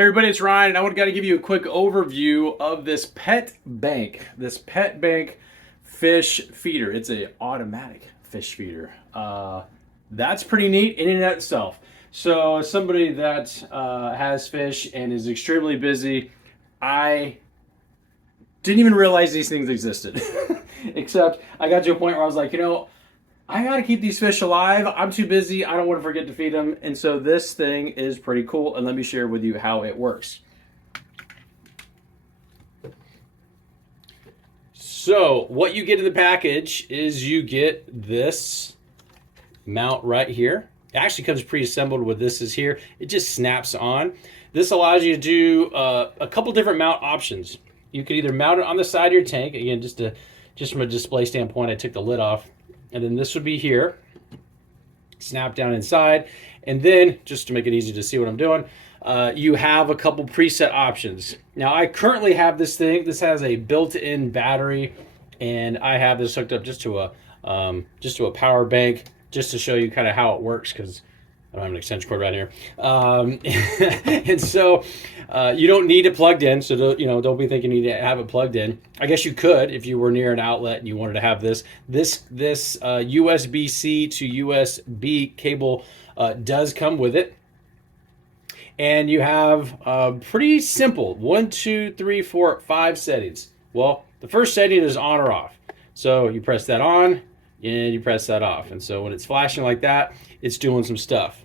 Hey everybody, it's Ryan, and I got to give you a quick overview of this Pet Bank. This Pet Bank fish feeder. It's an automatic fish feeder. That's pretty neat in and of itself. So, as somebody that has fish and is extremely busy, I didn't even realize these things existed. Except I got to a point where I was like, I gotta keep these fish alive. I'm too busy. I don't want to forget to feed them. And so this thing is pretty cool. And let me share with you how it works. So what you get in the package is you get this mount right here. It actually comes pre-assembled with this is here. It just snaps on. This allows you to do a couple different mount options. You could either mount it on the side of your tank. Again, just from a display standpoint, I took the lid off. And then this would be here, snap down inside. And then, just to make it easy to see what I'm doing, you have a couple preset options. Now, I currently have this thing. This has a built-in battery, and I have this hooked up just to a power bank, just to show you kind of how it works, because I don't have an extension cord right here. And so you don't need it plugged in. So don't be thinking you need to have it plugged in. I guess you could if you were near an outlet and you wanted to have this. This USB-C to USB cable does come with it. And you have pretty simple 1, 2, 3, 4, 5 settings. Well, the first setting is on or off. So you press that on and you press that off. And so when it's flashing like that, it's doing some stuff.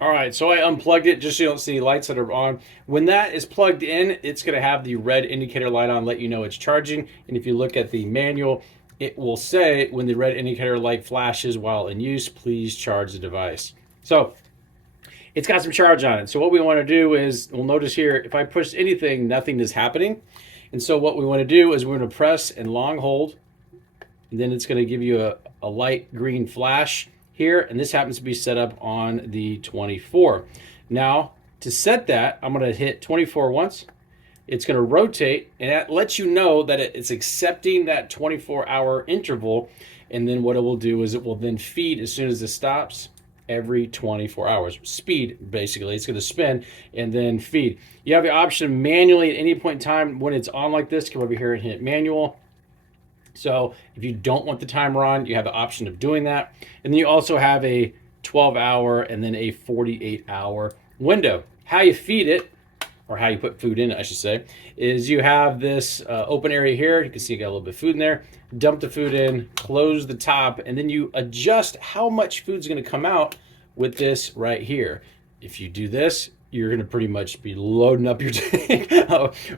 All right, so I unplugged it just so you don't see lights that are on. When that is plugged in, it's gonna have the red indicator light on, let you know it's charging. And if you look at the manual, it will say when the red indicator light flashes while in use, please charge the device. So it's got some charge on it. So what we wanna do is, we'll notice here, if I push anything, nothing is happening. And so what we wanna do is we're gonna press and long hold, and then it's gonna give you a light green flash here, and this happens to be set up on the 24. Now, to set that, I'm gonna hit 24 once. It's gonna rotate, and that lets you know that it's accepting that 24-hour interval, and then what it will do is it will then feed as soon as it stops every 24 hours. Speed, basically. It's gonna spin and then feed. You have the option manually at any point in time when it's on like this, come over here and hit manual. So if you don't want the timer on, you have the option of doing that. And then you also have a 12-hour and then a 48-hour window. How you feed it, or how you put food in it, I should say, is you have this open area here. You can see you got a little bit of food in there. Dump the food in, close the top, and then you adjust how much food's gonna come out with this right here. If you do this, you're gonna pretty much be loading up your tank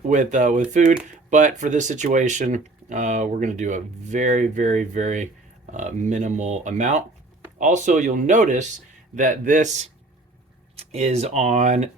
with food. But for this situation, we're going to do a very, very, very minimal amount. Also, you'll notice that this is on,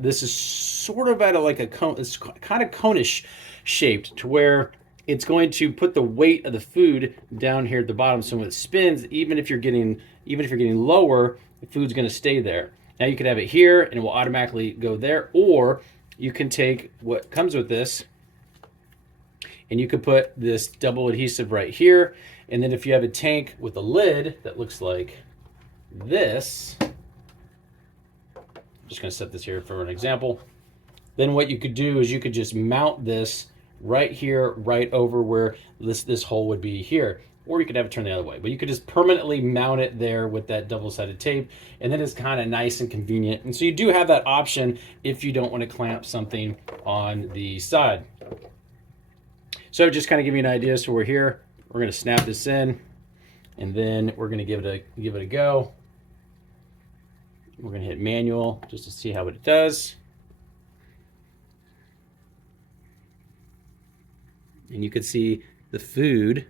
this is sort of at like a cone, it's kind of conish shaped to where it's going to put the weight of the food down here at the bottom. So when it spins, even if you're getting lower, the food's going to stay there. Now you could have it here and it will automatically go there, or you can take what comes with this and you could put this double adhesive right here. And then if you have a tank with a lid that looks like this, I'm just gonna set this here for an example. Then what you could do is you could just mount this right here, right over where this hole would be here. Or you could have it turned the other way, but you could just permanently mount it there with that double-sided tape, and then it's kind of nice and convenient. And so you do have that option if you don't want to clamp something on the side. So just kind of give you an idea. So we're here, we're going to snap this in, and then we're going to give it a go. We're going to hit manual just to see how it does. And you can see the food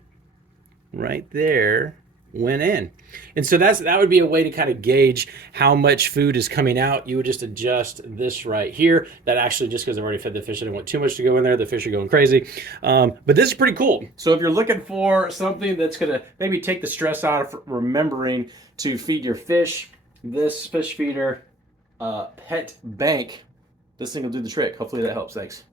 right there went in. And so that would be a way to kind of gauge how much food is coming out. You would just adjust this right here. That actually, just because I've already fed the fish, I didn't want too much to go in there. The fish are going crazy. But this is pretty cool. So if you're looking for something that's gonna maybe take the stress out of remembering to feed your fish, this fish feeder Pet Bank, this thing will do the trick. Hopefully that helps. Thanks.